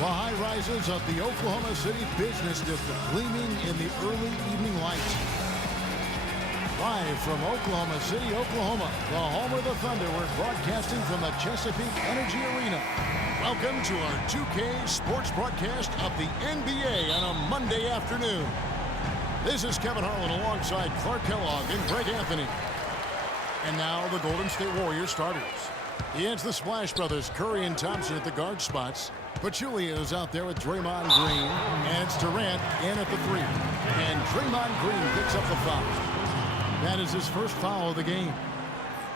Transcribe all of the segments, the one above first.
The high rises of the Oklahoma City Business District gleaming in the early evening lights. Live from Oklahoma City, Oklahoma, the home of the Thunder, we're broadcasting from the Chesapeake Energy Arena. Welcome to our 2K sports broadcast of the NBA on a Monday afternoon. This is Kevin Harlan alongside Clark Kellogg and Greg Anthony. And now the Golden State Warriors starters. It's the Splash Brothers, Curry and Thompson at the guard spots. Pachulia is out there with Draymond Green, and it's Durant in at the three. And Draymond Green picks up the foul. That is his first foul of the game.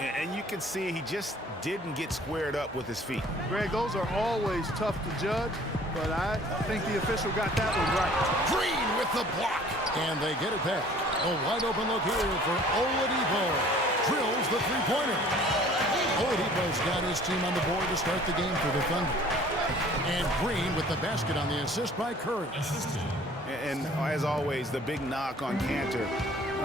And you can see he just didn't get squared up with his feet. Greg, those are always tough to judge, but I think the official got that one right. Green with the block. And they get it back. A wide open look here for Oladipo. Drills the three-pointer. Oladipo's got his team on the board to start the game for the Thunder. And Green with the basket on the assist by Curry. And as always, the big knock on Kanter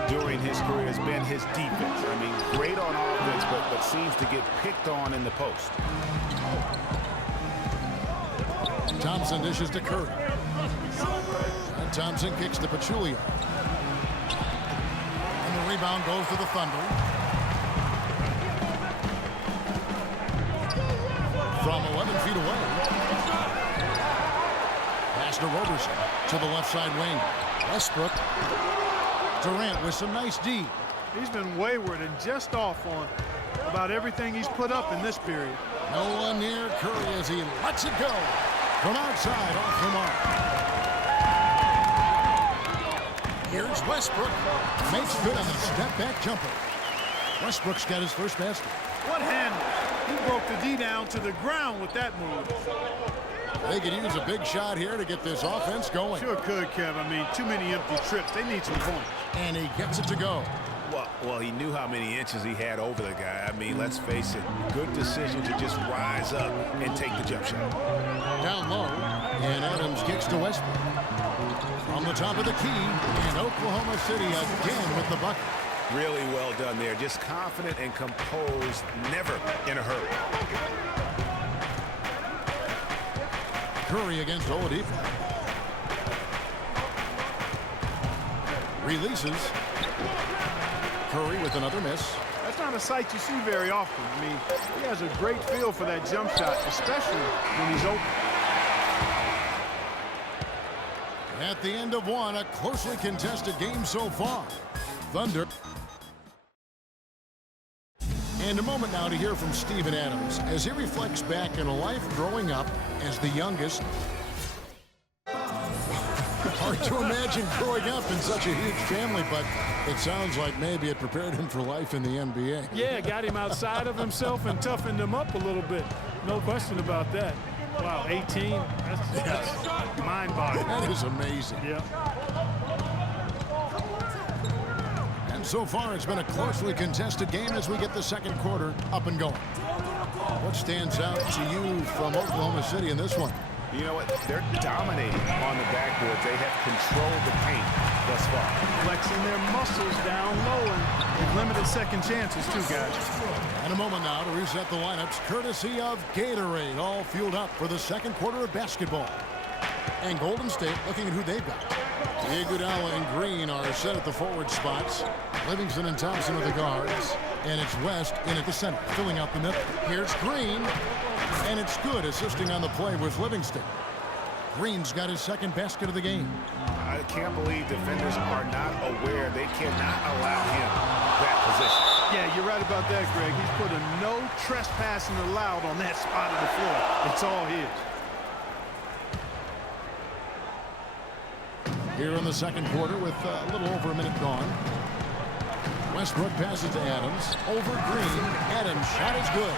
during his career has been his defense. I mean, great on offense, but seems to get picked on in the post. Thompson dishes to Curry. And Thompson kicks to Pachulia. And the rebound goes to the Thunder. From 11 feet away. Pass to Roberson to the left side wing. Westbrook. Durant with some nice D. He's been wayward and just off on about everything he's put up in this period. No one near Curry as he lets it go. From outside, off the mark. Here's Westbrook. Makes good on the step-back jumper. Westbrook's got his first basket. What hand? He broke the D down to the ground with that move. They could use a big shot here to get this offense going. Sure could, Kev. I mean, too many empty trips. They need some points. And he gets it to go. Well, he knew how many inches he had over the guy. I mean, let's face it, good decision to just rise up and take the jump shot. Down low, and Adams kicks to Westbrook. From the top of the key, and Oklahoma City again with the bucket. Really well done there. Just confident and composed, never in a hurry. Curry against Oladipo. Releases. Curry with another miss. That's not a sight you see very often. I mean, he has a great feel for that jump shot, especially when he's open. At the end of one, a closely contested game so far. Thunder. And a moment now to hear from Steven Adams as he reflects back on a life growing up as the youngest. Hard to imagine growing up in such a huge family, but it sounds like maybe it prepared him for life in the NBA. Yeah, got him outside of himself and toughened him up a little bit. No question about that. Wow, 18, that's mind-boggling. That is amazing. Yeah. And so far, it's been a closely contested game as we get the second quarter up and going. What stands out to you from Oklahoma City in this one? You know what? They're dominating on the backboard. They have controlled the paint thus far. Flexing their muscles down low and limited second chances too, guys. And a moment now to reset the lineups courtesy of Gatorade, all fueled up for the second quarter of basketball. And Golden State looking at who they've got. Iguodala and Green are set at the forward spots. Livingston and Thompson are the guards. And it's West in at the center, filling out the middle. Here's Green. And it's good, assisting on the play with Livingston. Green's got his second basket of the game. I can't believe defenders are not aware. They cannot allow him that position. Yeah, you're right about that, Greg. He's put a no trespassing allowed on that spot of the floor. It's all his. Here in the second quarter with a little over a minute gone. Westbrook passes to Adams. Over Green. Adams' shot is good.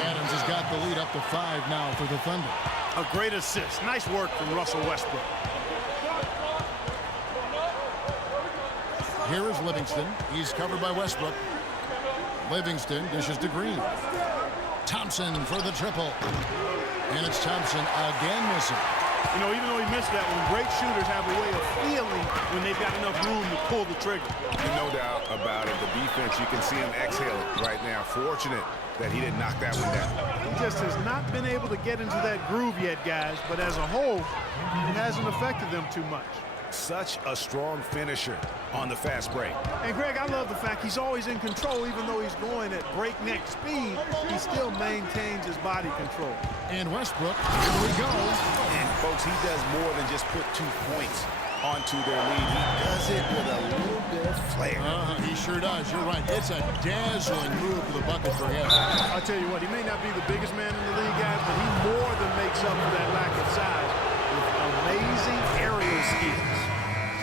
Adams has got the lead up to 5 now for the Thunder. A great assist. Nice work from Russell Westbrook. Here is Livingston. He's covered by Westbrook. Livingston dishes to Green. Thompson for the triple. And it's Thompson again missing. You know, even though he missed that one, great shooters have a way of feeling when they've got enough room to pull the trigger. No doubt about it. The defense, you can see him exhale right now. Fortunate that he didn't knock that one down. He just has not been able to get into that groove yet, guys. But as a whole, it hasn't affected them too much. Such a strong finisher on the fast break. And Greg, I love the fact he's always in control. Even though he's going at breakneck speed, he still maintains his body control. And Westbrook, here we go. And folks, he does more than just put 2 points onto their lead. He does it with a little bit of flair. He sure does. You're right. It's a dazzling move to the bucket for him. I'll tell you what, he may not be the biggest man in the league, guys, but he more than makes up for that lack of size with amazing aerial skills.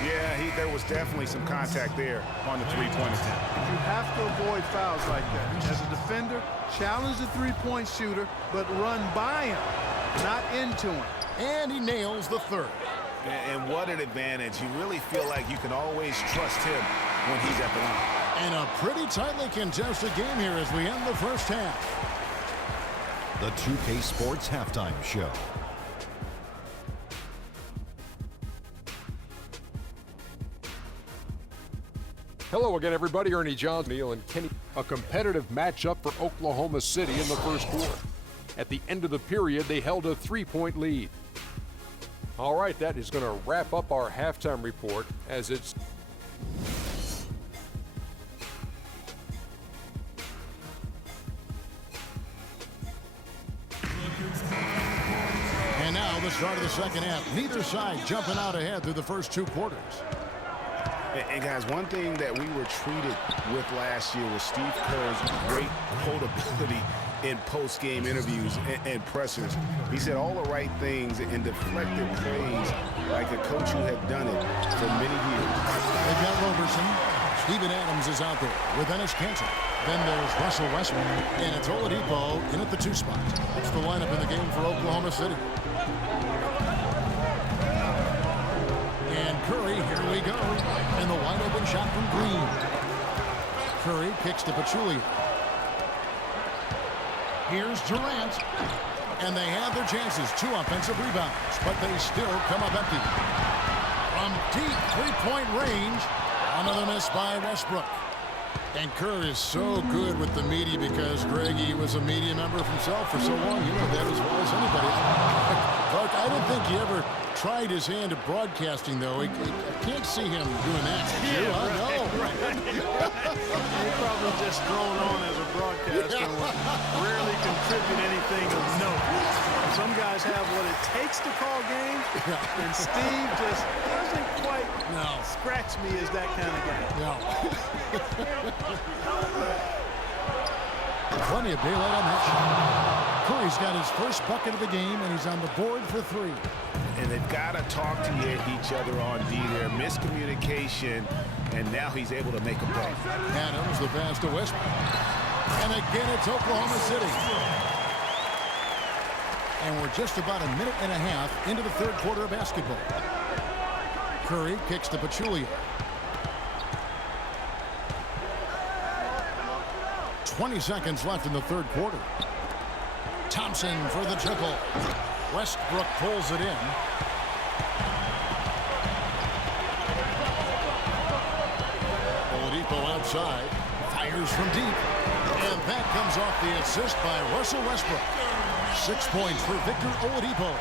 Yeah, there was definitely some contact there on the three-point attempt. You have to avoid fouls like that. As a defender, challenge the three-point shooter, but run by him, not into him. And he nails the third. And what an advantage. You really feel like you can always trust him when he's at the line. And a pretty tightly contested game here as we end the first half. The 2K Sports Halftime Show. Hello again, everybody. Ernie Johns, Neal, and Kenny. A competitive matchup for Oklahoma City in the first quarter. At the end of the period, they held a 3-point lead. All right, that is going to wrap up our halftime report as it's... And now the start of the second half. Neither side jumping out ahead through the first 2 quarters. And guys, one thing that we were treated with last year was Steve Kerr's great quotability in post-game interviews and pressers. He said all the right things and deflected praise like a coach who had done it for many years. They've got Roberson. Steven Adams is out there with Enes Kanter. Then there's Russell Westbrook. And it's Oladipo in at the 2 spot. That's the lineup in the game for Oklahoma City. And Curry, here we go. And the wide open shot from Green. Curry kicks to Pachulia. Here's Durant. And they have their chances. 2 offensive rebounds. But they still come up empty. From deep 3-point range. Another miss by Westbrook. And Kerr is so good with the media because, Greg, he was a media member himself for so long. You know that as well as anybody. Clark, I don't think he ever tried his hand at broadcasting, though. I can't see him doing that. Yeah, I know. He's probably just thrown on as a broadcaster and rarely contribute anything of note. Some guys have what it takes to call games, and Steve just doesn't quite scratch me as that kind of guy. No. Plenty of daylight on that shot. Curry's got his first bucket of the game, and he's on the board for 3. And they've got to talk to each other on D there. Miscommunication, and now he's able to make a play. Adams the pass to Westbrook. And again, it's Oklahoma City. And we're just about a minute and a half into the third quarter of basketball. Curry kicks to Pachulia. 20 seconds left in the third quarter. Thompson for the triple. Westbrook pulls it in. Oladipo outside. Fires from deep. And that comes off the assist by Russell Westbrook. 6 points for Victor Oladipo.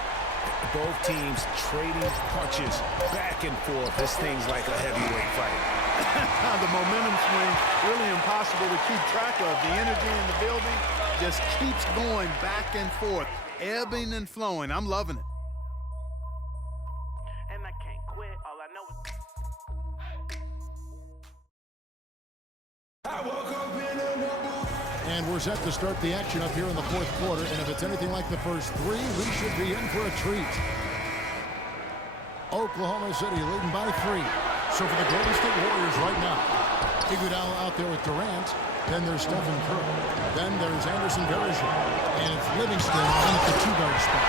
Both teams trading punches back and forth. This thing's like a heavyweight fight. The momentum swing, really impossible to keep track of. The energy in the building just keeps going back and forth, ebbing and flowing. I'm loving it. And I can't quit. All I know is And we're set to start the action up here in the fourth quarter. And if it's anything like the first 3, we should be in for a treat. Oklahoma City leading by 3. So for the Golden State Warriors right now, Iguodala out there with Durant. Then there's Stephen Curry. Then there's Anderson Varejao. And it's Livingston in at the 2-guard spot.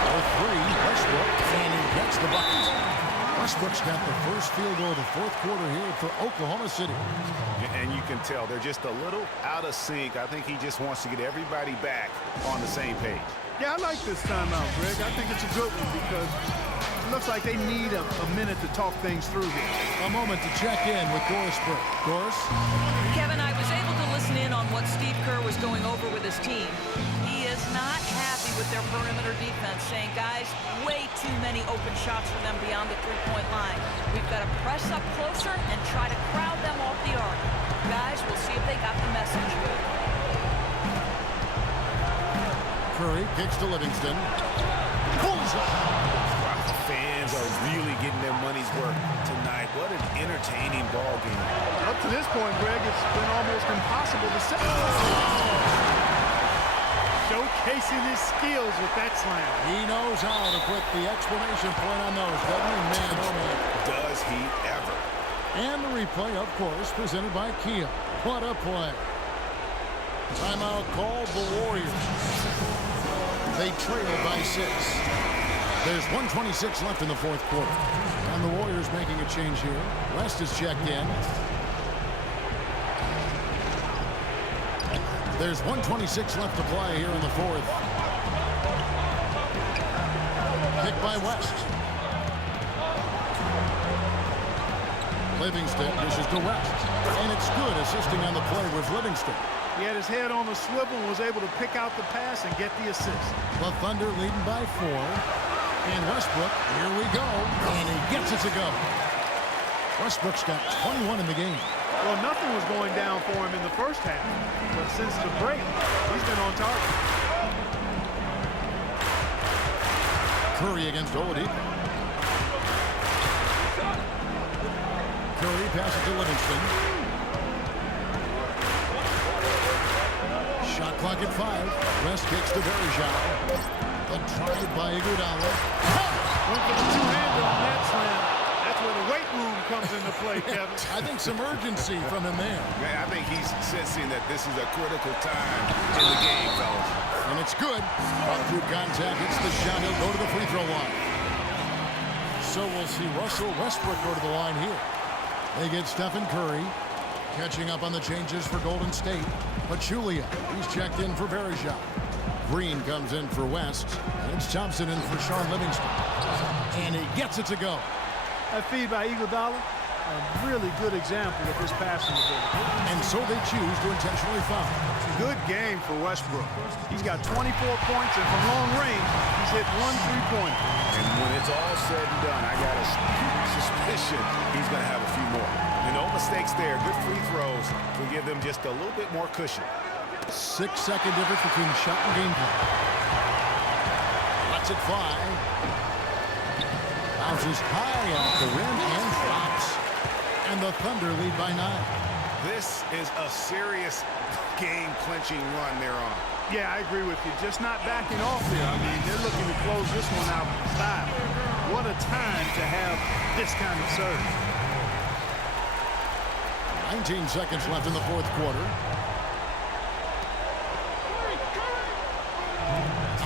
For 3, Westbrook, and he gets the bucket. Westbrook's got the first field goal of the fourth quarter here for Oklahoma City. And you can tell they're just a little out of sync. I think he just wants to get everybody back on the same page. Yeah, I like this timeout, Greg. I think it's a good one because it looks like they need a minute to talk things through here. A moment to check in with Doris Burke. Doris? Kevin, I was able to listen in on what Steve Kerr was going over with his team. He is not happy with their perimeter defense, saying, guys, way too many open shots for them beyond the three-point line. We've got to press up closer and try to crowd them off the arc. Guys, we'll see if they got the message. Curry kicks to Livingston. Pulls up. Wow, the fans are really getting their money's worth tonight. What an entertaining ball game. Up to this point, Greg, it's been almost impossible to say. Showcasing his skills with that slam. He knows how to put the exclamation point on those, doesn't he? Man, oh man. Does he ever? And the replay, of course, presented by Kia. What a play. Timeout called the Warriors. They trail by 6. There's 1:26 left in the fourth quarter. And the Warriors making a change here. West is checked in. There's 1:26 left to play here in the fourth. Pick by West. Livingston dishes to West. And it's good, assisting on the play with Livingston. He had his head on the swivel and was able to pick out the pass and get the assist. The Thunder leading by 4. And Westbrook, here we go. And he gets it to go. Westbrook's got 21 in the game. Well, nothing was going down for him in the first half. But since the break, he's been on target. Curry against Oladipo. Curry passes to Livingston. Shot clock at 5. West kicks to Bergeron. The try by Iguodala. Went for the two-hander on that slam. That's where the weight room comes into play, Kevin. I think some urgency from him there. Man, I think he's sensing that this is a critical time in the game, fellas. And it's good. Up through contact, hits the shot. He'll go to the free throw line. So we'll see Russell Westbrook go to the line here. They get Stephen Curry catching up on the changes for Golden State. Pachulia, he's checked in for Bergeron. Green comes in for West. And it's Thompson in for Sean Livingston. And he gets it to go. That feed by Iguodala, a really good example of his passing ability. And so they choose to intentionally foul. Good game for Westbrook. He's got 24 points, and from long range, he's hit 1 3-pointer. And when it's all said and done, I got a suspicion he's going to have a few more. And no mistakes there. Good free throws will give them just a little bit more cushion. 6-second difference between shot and game play. Lets it fly. Bounces high off the rim and drops. And the Thunder lead by 9. This is a serious game-clinching run they're on. Yeah, I agree with you. Just not backing off there. I mean, they're looking to close this one out in style. What a time to have this kind of serve. 19 seconds left in the fourth quarter.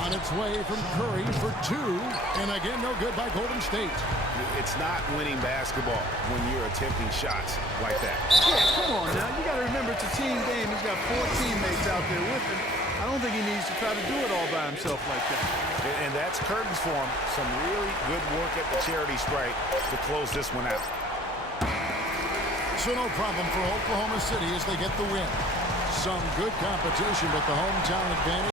On its way from Curry for 2. And again, no good by Golden State. It's not winning basketball when you're attempting shots like that. Yeah, come on now. You got to remember it's a team game. He's got 4 teammates out there with him. I don't think he needs to try to do it all by himself like that. And that's curtains for him. Some really good work at the charity stripe to close this one out. So no problem for Oklahoma City as they get the win. Some good competition, but the hometown advantage